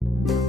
you